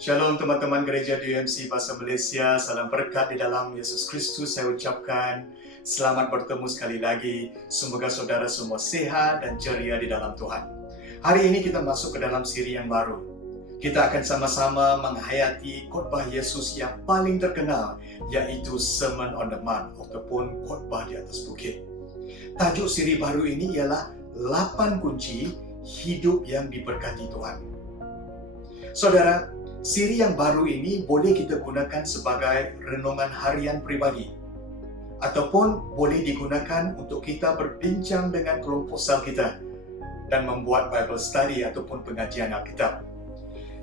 Shalom teman-teman gereja DMC Bahasa Malaysia, salam berkat di dalam Yesus Kristus. Saya ucapkan selamat bertemu sekali lagi. Semoga saudara semua sehat dan ceria di dalam Tuhan. Hari ini kita masuk ke dalam siri yang baru. Kita akan sama-sama menghayati khotbah Yesus yang paling terkenal, yaitu Sermon on the Mount ataupun khotbah di atas bukit. Tajuk siri baru ini ialah 8 kunci hidup yang diberkati Tuhan. Saudara, siri yang baru ini boleh kita gunakan sebagai renungan harian pribadi ataupun boleh digunakan untuk kita berbincang dengan kelompok sel kita dan membuat Bible study ataupun pengajian Alkitab.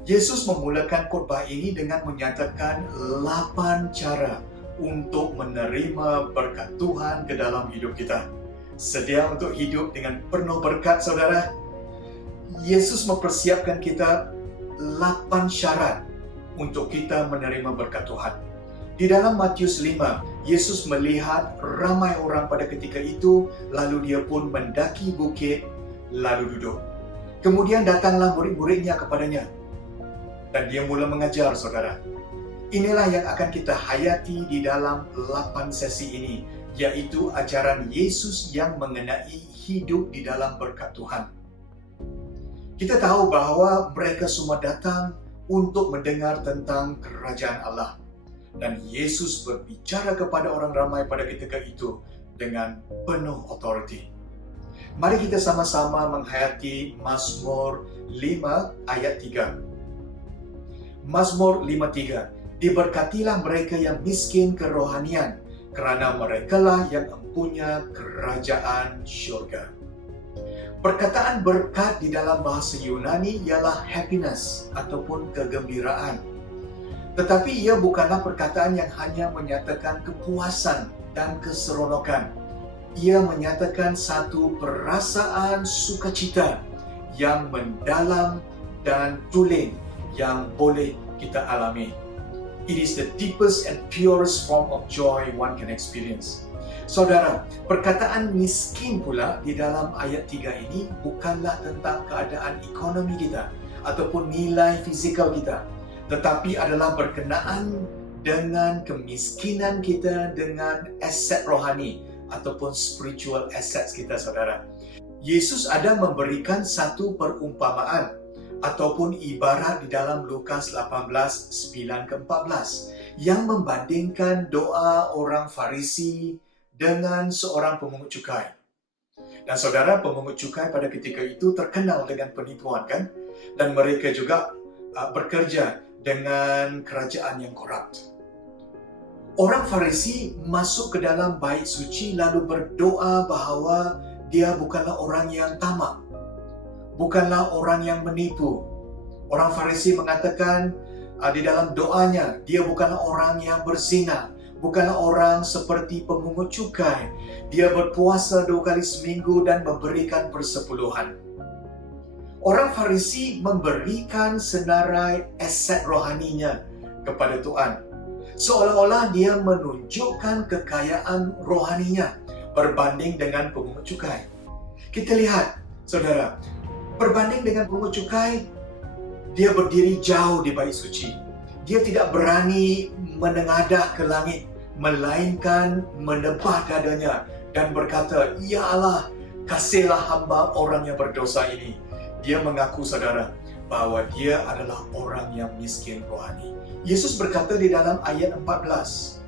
Yesus memulakan khotbah ini dengan menyatakan 8 cara untuk menerima berkat Tuhan ke dalam hidup kita. Sedia untuk hidup dengan penuh berkat, saudara? Yesus mempersiapkan kita 8 syarat untuk kita menerima berkat Tuhan. Di dalam Matius 5, Yesus melihat ramai orang pada ketika itu, lalu dia pun mendaki bukit, lalu duduk. Kemudian datanglah murid-muridnya kepadanya, dan dia mula mengajar, saudara. Inilah yang akan kita hayati di dalam 8 sesi ini, yaitu ajaran Yesus yang mengenai hidup di dalam berkat Tuhan. Kita tahu bahawa mereka semua datang untuk mendengar tentang kerajaan Allah. Dan Yesus berbicara kepada orang ramai pada ketika itu dengan penuh otoriti. Mari kita sama-sama menghayati Mazmur 5 ayat 3. Mazmur 5:3. Diberkatilah mereka yang miskin kerohanian, kerana merekalah yang mempunyai kerajaan syurga. Perkataan berkat di dalam bahasa Yunani ialah happiness ataupun kegembiraan. Tetapi ia bukanlah perkataan yang hanya menyatakan kepuasan dan keseronokan. Ia menyatakan satu perasaan sukacita yang mendalam dan tulen yang boleh kita alami. It is the deepest and purest form of joy one can experience. Saudara, perkataan miskin pula di dalam ayat 3 ini bukanlah tentang keadaan ekonomi kita ataupun nilai fizikal kita, tetapi adalah berkenaan dengan kemiskinan kita dengan aset rohani ataupun spiritual assets kita, saudara. Yesus ada memberikan satu perumpamaan ataupun ibarat di dalam Lukas 18:9-14 yang membandingkan doa orang Farisi dengan seorang pemungut cukai. Dan saudara, pemungut cukai pada ketika itu terkenal dengan penipuan, kan? Dan mereka juga bekerja dengan kerajaan yang korup. Orang Farisi masuk ke dalam bait suci lalu berdoa bahawa dia bukanlah orang yang tamak, bukanlah orang yang menipu. Orang Farisi mengatakan di dalam doanya, dia bukanlah orang yang berzina, bukanlah orang seperti pemungut cukai. Dia berpuasa 2 kali seminggu dan memberikan persepuluhan. Orang Farisi memberikan senarai aset rohaninya kepada Tuhan. Seolah-olah dia menunjukkan kekayaan rohaninya berbanding dengan pemungut cukai. Kita lihat, saudara, berbanding dengan pemungut cukai, dia berdiri jauh di bait suci. Dia tidak berani menengadah ke langit, melainkan menebah dadanya dan berkata, "Ya Allah, kasihlah hamba orang yang berdosa ini." Dia mengaku, saudara, bahwa dia adalah orang yang miskin rohani. Yesus berkata di dalam ayat 14,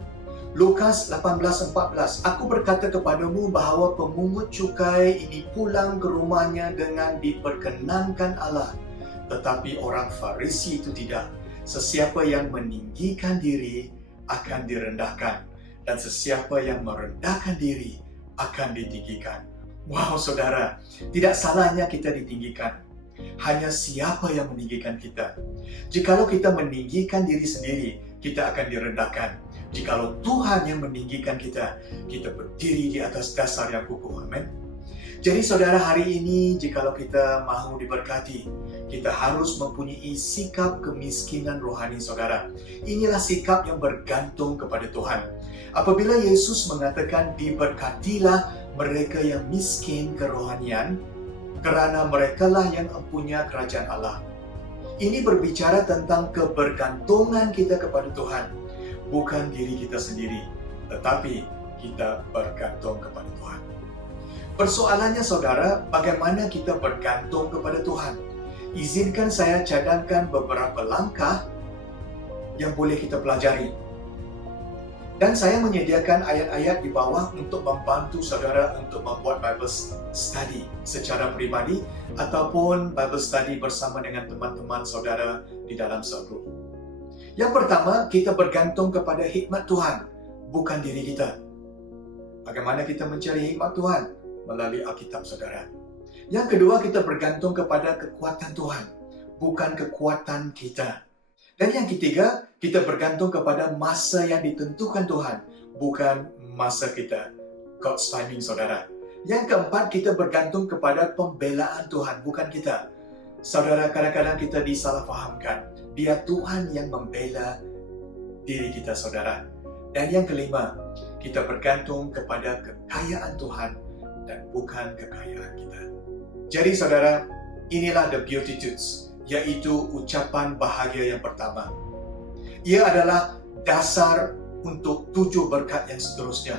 Lukas 18:14, "Aku berkata kepadamu bahawa pemungut cukai ini pulang ke rumahnya dengan diperkenankan Allah, tetapi orang Farisi itu tidak. Sesiapa yang meninggikan diri akan direndahkan, dan sesiapa yang merendahkan diri akan ditinggikan." Wow, saudara, tidak salahnya kita ditinggikan. Hanya siapa yang meninggikan kita. Jikalau kita meninggikan diri sendiri, kita akan direndahkan. Jikalau Tuhan yang meninggikan kita, kita berdiri di atas dasar yang kukuh. Amin. Jadi saudara, hari ini jikalau kita mahu diberkati, kita harus mempunyai sikap kemiskinan rohani, saudara. Inilah sikap yang bergantung kepada Tuhan. Apabila Yesus mengatakan diberkatilah mereka yang miskin kerohanian, kerana merekalah yang mempunyai kerajaan Allah. Ini berbicara tentang kebergantungan kita kepada Tuhan. Bukan diri kita sendiri, tetapi kita bergantung kepada Tuhan. Persoalannya saudara, bagaimana kita bergantung kepada Tuhan? Izinkan saya cadangkan beberapa langkah yang boleh kita pelajari. Dan saya menyediakan ayat-ayat di bawah untuk membantu saudara untuk membuat Bible study secara pribadi ataupun Bible study bersama dengan teman-teman saudara di dalam cell group. Yang pertama, kita bergantung kepada hikmat Tuhan, bukan diri kita. Bagaimana kita mencari hikmat Tuhan? Melalui Alkitab saudara. Yang kedua, kita bergantung kepada kekuatan Tuhan, bukan kekuatan kita. Dan yang ketiga, kita bergantung kepada masa yang ditentukan Tuhan, bukan masa kita. God's timing, saudara. Yang keempat, kita bergantung kepada pembelaan Tuhan, bukan kita. Saudara, kadang-kadang kita disalahfahamkan. Biar Tuhan yang membela diri kita, saudara. Dan yang kelima, kita bergantung kepada kekayaan Tuhan dan bukan kekayaan kita. Jadi, saudara, inilah the Beatitudes, yaitu ucapan bahagia yang pertama. Ia adalah dasar untuk 7 berkat yang seterusnya.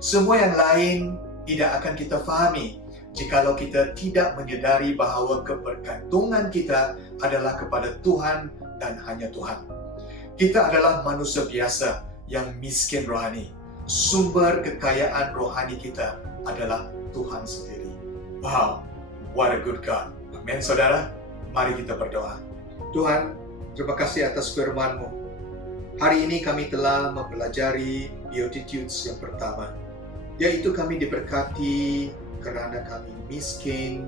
Semua yang lain tidak akan kita fahami jikalau kita tidak menyedari bahawa kebergantungan kita adalah kepada Tuhan dan hanya Tuhan. Kita adalah manusia biasa yang miskin rohani. Sumber kekayaan rohani kita adalah Tuhan sendiri. Wow, what a good God. Amin, saudara. Mari kita berdoa. Tuhan, terima kasih atas firman-Mu. Hari ini kami telah mempelajari Beatitudes yang pertama, yaitu kami diberkati kerana kami miskin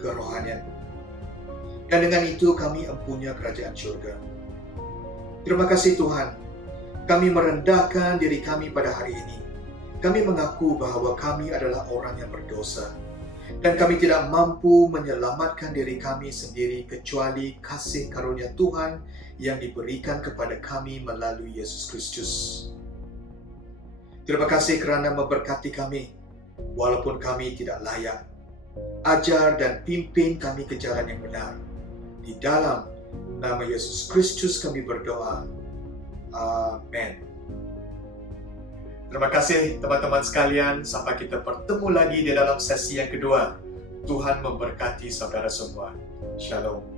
kerohanian. Dan dengan itu kami empunya kerajaan syurga. Terima kasih Tuhan. Kami merendahkan diri kami pada hari ini. Kami mengaku bahawa kami adalah orang yang berdosa. Dan kami tidak mampu menyelamatkan diri kami sendiri kecuali kasih karunia Tuhan yang diberikan kepada kami melalui Yesus Kristus. Terima kasih kerana memberkati kami, walaupun kami tidak layak. Ajar dan pimpin kami ke jalan yang benar. Di dalam nama Yesus Kristus kami berdoa. Amin. Terima kasih teman-teman sekalian. Sampai kita bertemu lagi di dalam sesi yang kedua. Tuhan memberkati saudara semua. Shalom.